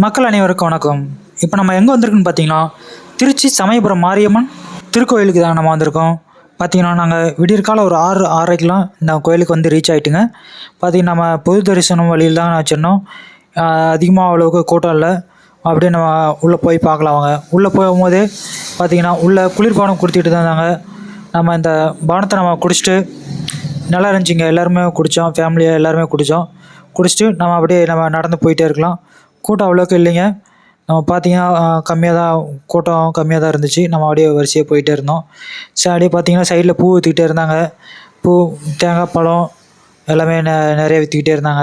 மக்கள் அனைவருக்கும் வணக்கம். இப்போ நம்ம எங்கே வந்திருக்குன்னு பார்த்தீங்கன்னா திருச்சி சமயபுரம் மாரியம்மன் திருக்கோயிலுக்கு தான் நம்ம வந்திருக்கோம். பார்த்தீங்கன்னா நாங்கள் விடியற்கால ஒரு ஆறு ஆறரைக்கெலாம் இந்த கோயிலுக்கு வந்து ரீச் ஆகிட்டுங்க பார்த்தீங்கன்னா நம்ம பொது தரிசனம் வழியில் தான் வச்சிருந்தோம். அதிகமாக அவ்வளோவுக்கு கூட்டம் இல்லை. அப்படியே நம்ம உள்ளே போய் பார்க்கலாம் அவங்க உள்ளே போகும்போதே பார்த்தீங்கன்னா உள்ளே குளிர்பானம் கொடுத்துட்டு தான் இருந்தாங்க. நம்ம இந்த பானத்தை நம்ம குடிச்சிட்டு நல்லா இருந்துச்சுங்க. எல்லாருமே குடித்தோம் ஃபேமிலியாக எல்லாருமே குடித்தோம் குடிச்சிட்டு நம்ம அப்படியே நம்ம நடந்து போயிட்டே இருக்கலாம். கூட்டம் அவ்வளோக்கு இல்லைங்க. நம்ம பார்த்தீங்கன்னா கம்மியாக தான் கூட்டம் கம்மியாக தான் இருந்துச்சு. நம்ம அப்படியே வரிசையாக போயிட்டே இருந்தோம். சரி அப்படியே பார்த்தீங்கன்னா சைடில் பூ விற்றுக்கிட்டே இருந்தாங்க. பூ தேங்காய் பழம் எல்லாமே நெ நிறைய விற்றுக்கிட்டே இருந்தாங்க.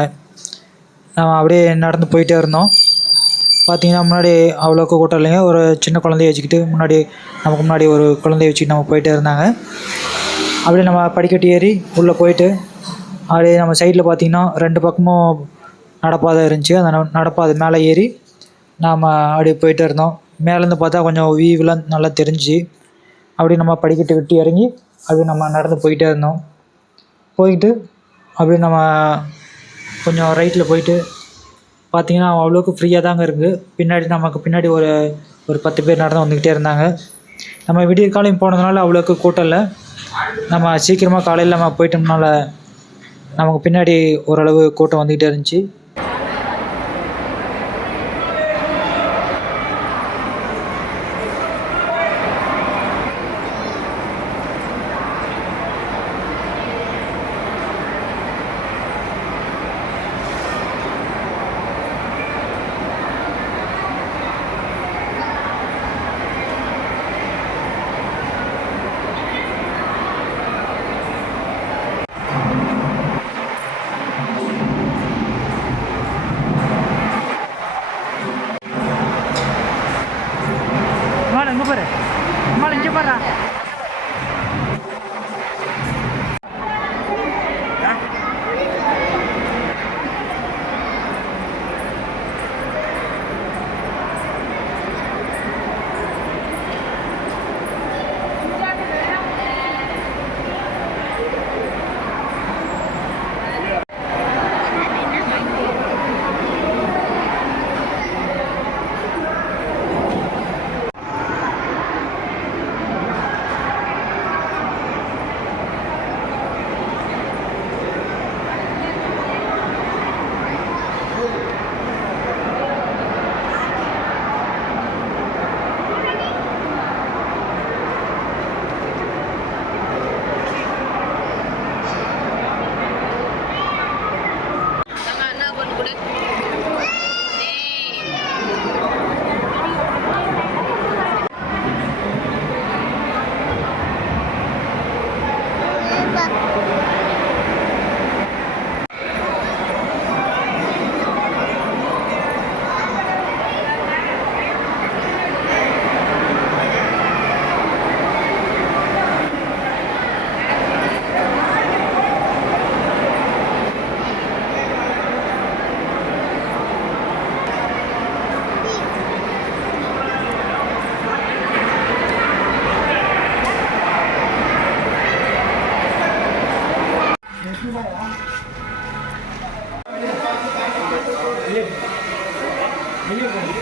நம்ம அப்படியே நடந்து போயிட்டே இருந்தோம். பார்த்தீங்கன்னா முன்னாடி அவ்வளோக்கு கூட்டம் இல்லைங்க. ஒரு சின்ன குழந்தைய வச்சுக்கிட்டு முன்னாடி நமக்கு முன்னாடி ஒரு குழந்தைய வச்சுக்கிட்டு நம்ம போயிட்டே இருந்தாங்க. அப்படியே நம்ம படிக்கட்டு ஏறி உள்ளே போயிட்டு அப்படியே நம்ம சைடில் பார்த்தீங்கன்னா ரெண்டு பக்கமும் நடப்பாதை இருந்துச்சு. அந்த ந- நடப்பாதை மேலே ஏறி நாம் அப்படியே போயிட்டு இருந்தோம். மேலேருந்து பார்த்தா கொஞ்சம் வியூவெலாம் நல்லா தெரிஞ்சு அப்படியே நம்ம படிக்கட்டு விட்டு இறங்கி அப்படியே நம்ம நடந்து போயிட்டே இருந்தோம். போயிட்டு அப்படியே நம்ம கொஞ்சம் ரைட்டில் போயிட்டு பார்த்தீங்கன்னா அவ்வளோக்கு ஃப்ரீயாக தாங்க இருக்குது பின்னாடி நமக்கு பின்னாடி ஒரு ஒரு பத்து பேர் நடந்து வந்துக்கிட்டே இருந்தாங்க. நம்ம விடிய காலையும் போனதுனால அவ்வளோக்கு கூட்டம் இல்லை. நம்ம சீக்கிரமாக காலையில் நம்ம போயிட்டோம்னால நமக்கு பின்னாடி ஓரளவு கூட்டம் வந்துக்கிட்டே இருந்துச்சு.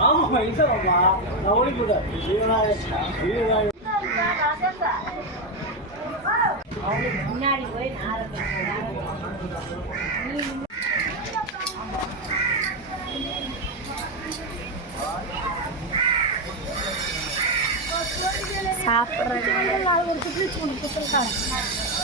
ஆமாப்பா இன்சாரம்மா நான் ஓடி போட்டேன் முன்னாடி போய் நாலு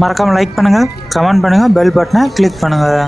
மறக்காமல் லைக் பண்ணுங்கள் கமெண்ட் பண்ணுங்கள் பெல் பட்டனை கிளிக் பண்ணுங்கள்